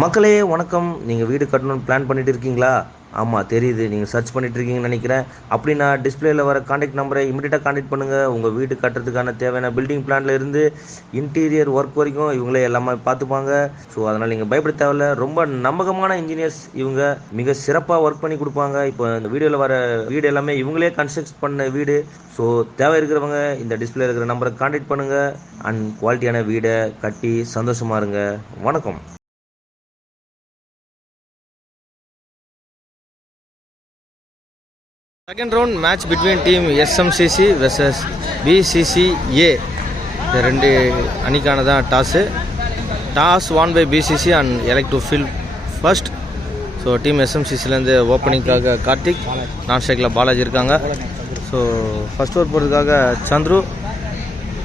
மக்களே வணக்கம். நீங்கள் வீடு கட்டணும்னு பிளான் பண்ணிட்டு இருக்கீங்களா? ஆமாம் தெரியுது, நீங்கள் சர்ச் பண்ணிட்டு இருக்கீங்கன்னு நினைக்கிறேன். அப்படின்னா டிஸ்பிளேல வர காண்டாக்ட் நம்பரை இமீடியட்டாக காண்டாக்ட் பண்ணுங்கள். உங்கள் வீடு கட்டுறதுக்கான தேவையான பில்டிங் பிளான்ல இருந்து இன்டீரியர் ஒர்க் வரைக்கும் இவங்களே எல்லாமே பார்த்துப்பாங்க. ஸோ அதனால் நீங்கள் பயப்பட தேவையில்ல. ரொம்ப நம்பகமான இன்ஜினியர்ஸ் இவங்க, மிக சிறப்பாக ஒர்க் பண்ணி கொடுப்பாங்க. இப்போ இந்த வீடியோவில் வர வீடு எல்லாமே இவங்களே கன்ஸ்ட்ரக்ட் பண்ண வீடு. ஸோ தேவை இருக்கிறவங்க இந்த டிஸ்பிளே இருக்கிற நம்பரை காண்டாக்ட் பண்ணுங்கள் அண்ட் குவாலிட்டியான வீடை கட்டி சந்தோஷமாக இருங்க. வணக்கம். Second round match between team SMCC versus BCCA. இந்த ரெண்டு அணிக்கான தான் toss won by BCC and elect to field first. So team SMCCலேருந்து ஓப்பனிங்காக கார்த்திக், நான் ஸ்ட்ரைக்கில் பாலாஜி இருக்காங்க. ஸோ ஃபர்ஸ்ட் ஓவர் போகிறதுக்காக சந்துரு.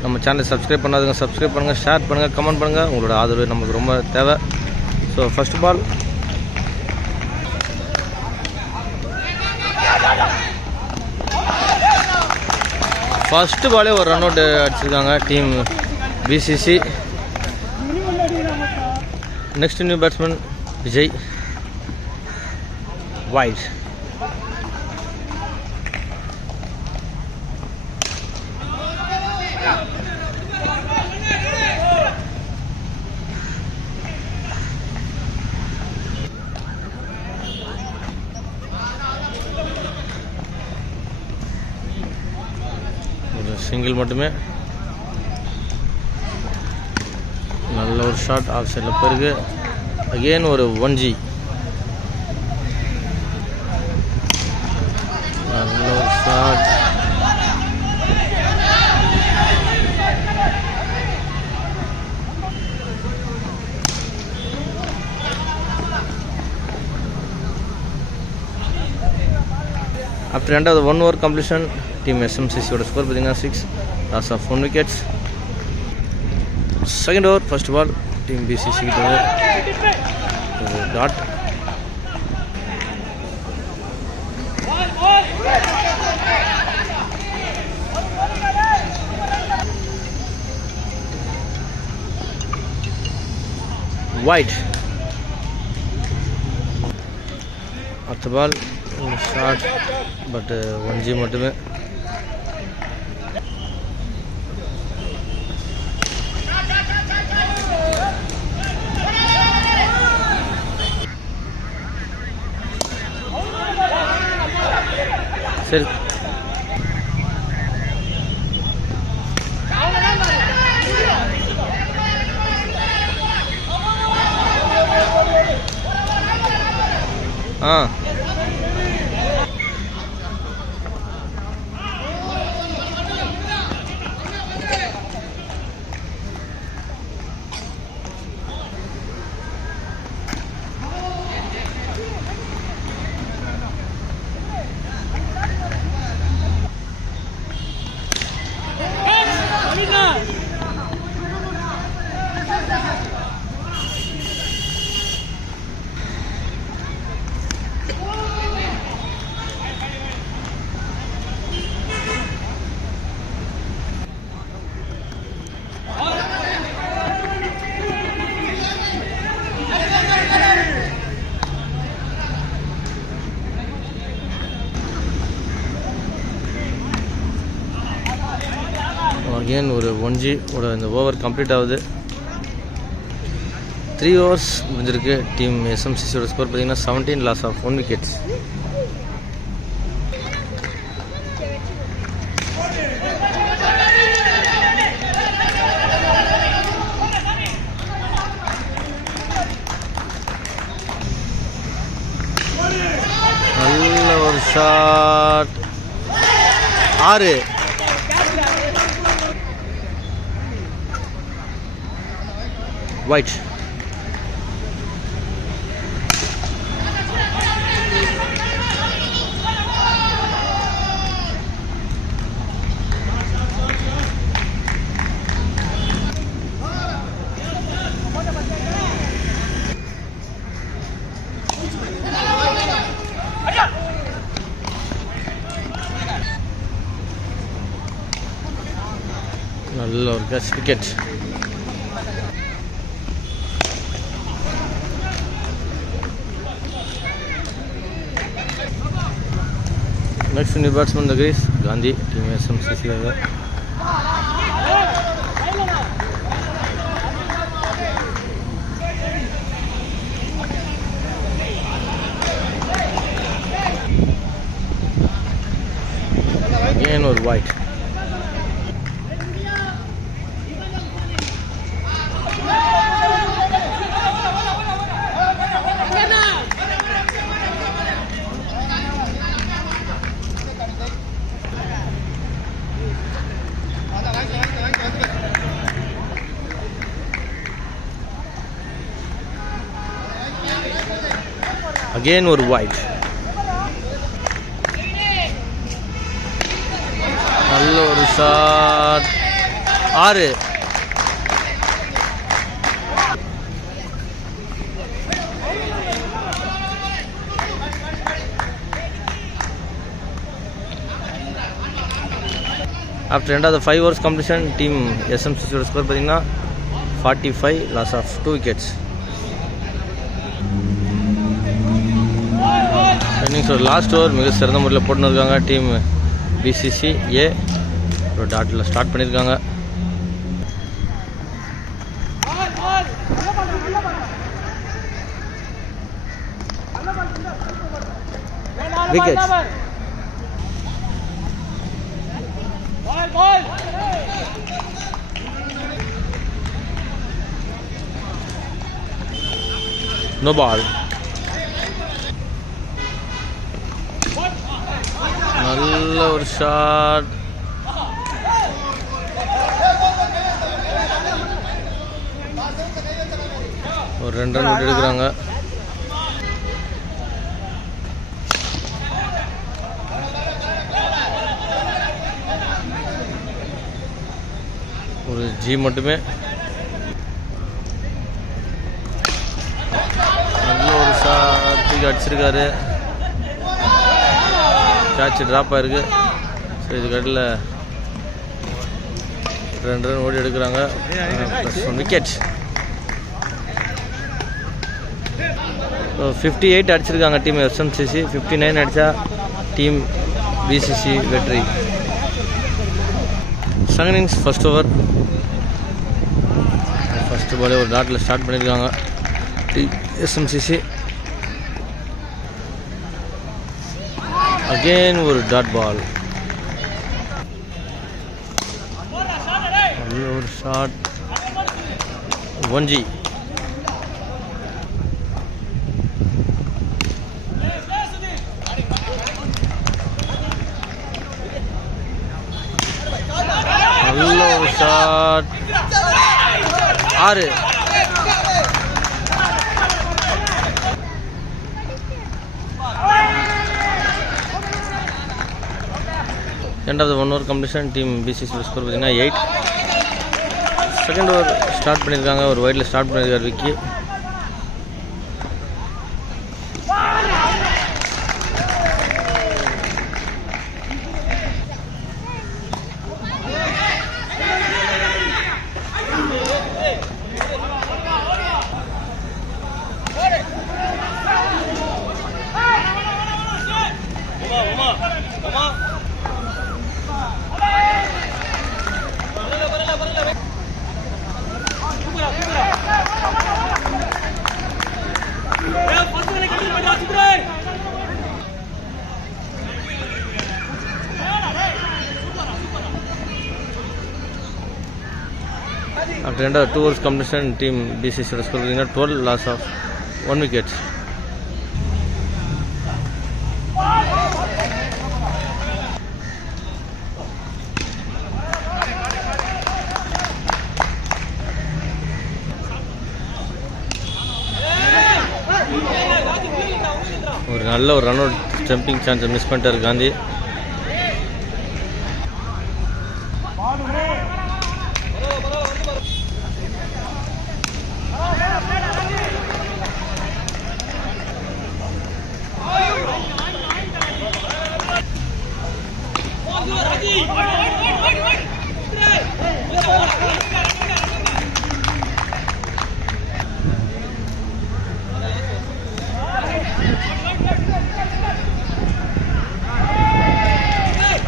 நம்ம சேனலை சப்ஸ்கிரைப் பண்ணாதுங்க, சப்ஸ்கிரைப் பண்ணுங்கள், ஷேர் பண்ணுங்கள், கமெண்ட் பண்ணுங்கள். உங்களோட ஆதரவு நமக்கு ரொம்ப தேவை. ஸோ ஃபர்ஸ்ட் பால் ஃபஸ்ட்டு பாலே ஒரு ரன் அவுட் அடிச்சிருக்காங்க team BCC. Next new batsman Vijay. Wide. Single மட்டுமே. நல்ல ஒரு ஷாட் ஆஃப் சைடில் பிறகு அகெயின் ஒரு 1G. நல்ல ஒரு ஷாட். ஆஃப்டர் ரெண்டாவது 1 ஓவர் கம்ப்ளீஷன் டீம் SMCCயோட ஸ்கோர் பார்த்தீங்கன்னா 6, loss of 1 wickets. Second over first ball team BCC கிட்ட டாட். வைட். அடுத்த பால் ஷார்ட், பட் 1G மட்டுமே. சரி, அகெயின் ஒரு 1G ஓட இந்த ஓவர் கம்ப்ளீட் ஆகுது. 3 ஓவர்ஸ் முடிஞ்சிருக்கு. டீம் SMCCயோட ஸ்கோர் பார்த்தீங்கன்னா 17, லாஸ் ஆஃப் 1 விக்கெட்ஸ். நல்ல ஒரு ஷாட். 6. White. நல்ல ஒரு catch wicket. Next new batsman the Greece Gandhi team SMCC. Again or white. Again or white. நல்ல ஒரு shot 6. After end of the 5 overs completion, team SMCC score பார்த்தீங்கன்னா 45, loss of 2 wickets. Innings ஒரு last over மிக சிறந்த முறையில் போட்டுன்னு இருக்காங்க team BCC A. ஒரு டாட்டில் ஸ்டார்ட் பண்ணியிருக்காங்க. விக்கெட். No ball. நல்ல ஒரு ஷாட். ஒரு 2 ரன் விட்டு எடுக்கிறாங்க. ஒரு ஜி மட்டுமே. நல்ல ஒரு ஷாட் அடிச்சிருக்காரு. கேட்ச் ட்ராப் ஆயிருக்கு. ஸோ இதுக்கடையில் 2 ரன் ஓடி எடுக்கிறாங்க. +1 விக்கெட். 58 அடிச்சிருக்காங்க டீம் SMCC. 59 அடித்தா டீம் BCC வெற்றி. Second innings first over. First பாலே ஒரு டாட்டில் ஸ்டார்ட் பண்ணியிருக்காங்க டீம் SMCC. Again ஒரு டாட் பால். ஒரு ஷாட் 1G. நல்ல ஒரு shot 6. End of the 1 over completion, team BCC score பார்த்தீங்கன்னா 8. செகண்ட் ஓவர் ஸ்டார்ட் பண்ணியிருக்காங்க. ஒரு வைடில் ஸ்டார்ட் பண்ணியிருக்காரு Vicky. After end of 2 overs completion, team BCC score 12, loss of 1 wicket. ஒரு நல்ல ஒரு ரன் அவுட் ஜம்பிங் சான்ஸை மிஸ் பண்ணிட்டார் Gandhi.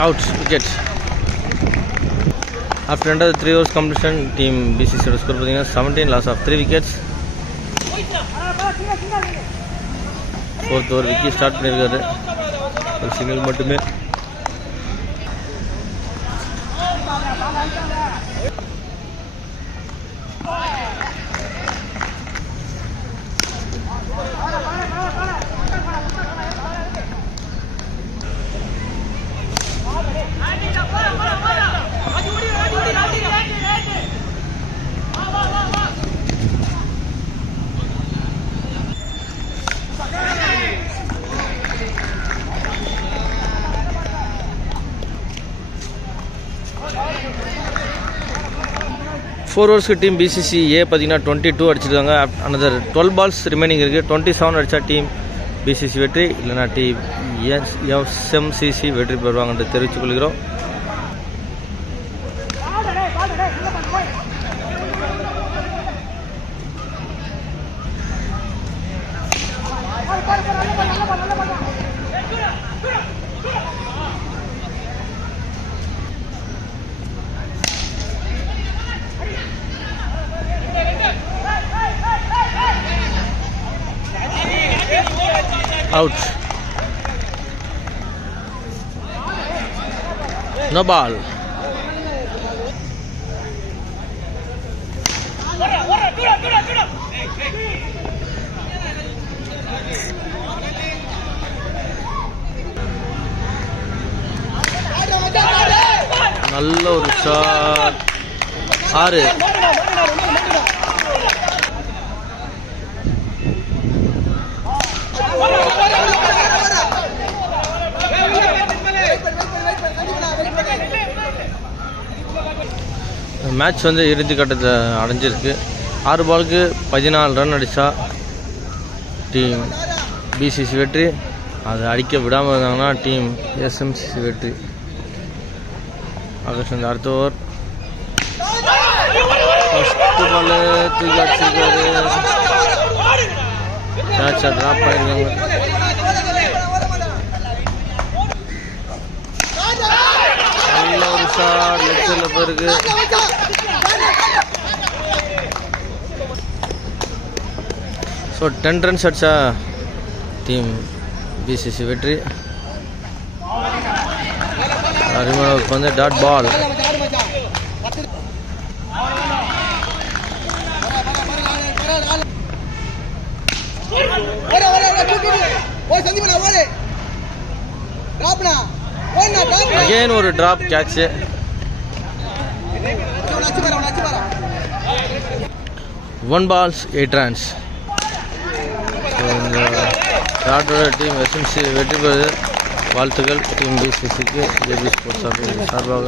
Out, wicket. After under 3 overs completion, team BCC score பார்த்தீங்கன்னா 17, loss of 3 wickets. 4th over Vicky start பண்ணியிருக்காரு, ஒரு single மட்டுமே. Four ஓவர்ஸ்க்கு team BCG ஏ பார்த்தீங்கன்னா 22 அடிச்சிருக்காங்க. அனதர் 12 balls ரிமைனிங் இருக்குது. 27 அடித்தா டீம் பிசிசி வெற்றி, இல்லைனா டீம் எஸ்எம்சிசி வெற்றி பெறுவாங்க என்று தெரிவித்துக் கொள்கிறோம். Out. No ball. நல்ல ஒரு ஷாட். 6. மேட்ச் வந்து இறுதி கட்டத்தை அடைஞ்சிருக்கு. 6 பாலுக்கு 14 ரன் அடித்தா டீம் பிசிசி வெற்றி. அதை அடிக்க விடாமல் இருந்தாங்கன்னா டீம் எஸ்எம்சிசி வெற்றி. ஆகஸ்ட் அடுத்த ஓவர் ஃபஸ்ட்டு பாலு தூக்கி அடிச்சிருக்காரு, மேட்சை ட்ராப் பண்ணியிருக்காங்க. நல்ல ஒரு ஷாட் லெஃப்டில் போயிருக்கு. ஸோ 10 runs அடிச்சா டீம் பிசிசி வெற்றி. அருமையாக வந்து டாட் பால். அகைன் ஒரு டிராப் கேட்ச். 1 balls 8 runs. இந்த ஷாட்டோட டீம் எஸ்எம்சி வெற்றி பெறுது. வாழ்த்துக்கள் டீம் பிசிசிக்கு ஜேபி ஸ்போர்ட்ஸ் சார்பாக.